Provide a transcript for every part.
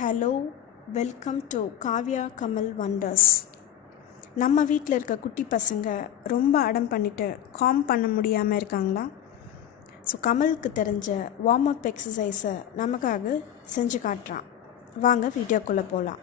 Hello, welcome to Kavya Kamal wonders. நம்ம வீட்டில் இருக்க குட்டி பசங்க ரொம்ப அடம் பண்ணிட்டு காம் பண்ண முடியாமல் இருக்காங்களா? ஸோ கமலுக்கு தெரிஞ்ச வார்ம் அப் எக்ஸசைஸை நமக்காக செஞ்சு காட்டுறான். வாங்க வீடியோக்குள்ளே போகலாம்.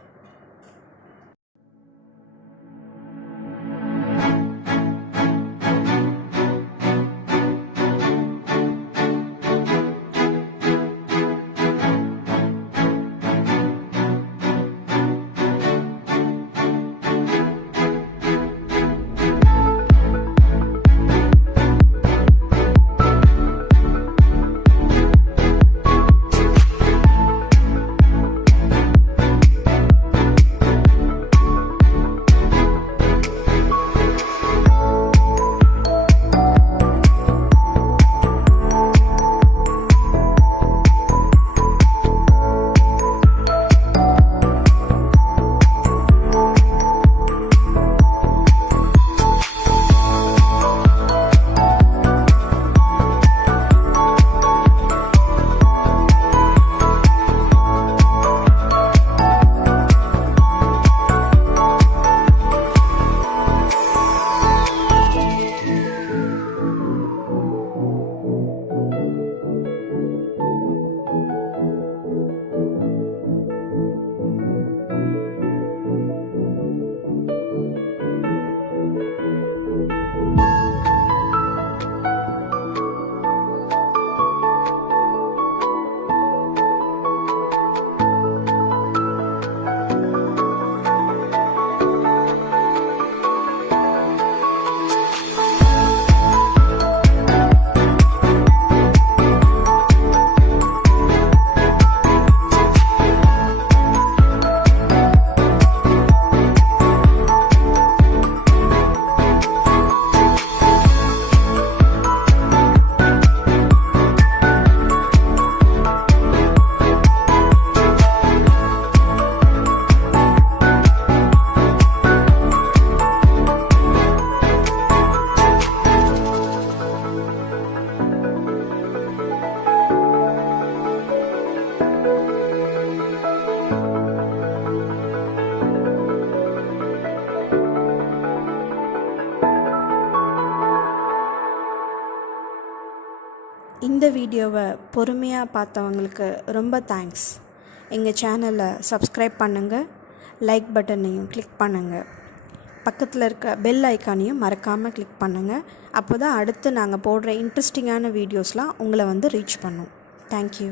இந்த வீடியோவை பொறுமையாக பார்த்தவங்களுக்கு ரொம்ப தேங்க்ஸ். எங்கள் சேனலை சப்ஸ்கிரைப் பண்ணுங்கள், லைக் பட்டனையும் கிளிக் பண்ணுங்கள், பக்கத்தில் இருக்க பெல் ஐக்கானையும் மறக்காமல் கிளிக் பண்ணுங்கள். அப்போ தான் அடுத்து நாங்கள் போடுற இன்ட்ரெஸ்டிங்கான வீடியோஸ்லாம் உங்களை ரீச் பண்ணும். தேங்க்யூ.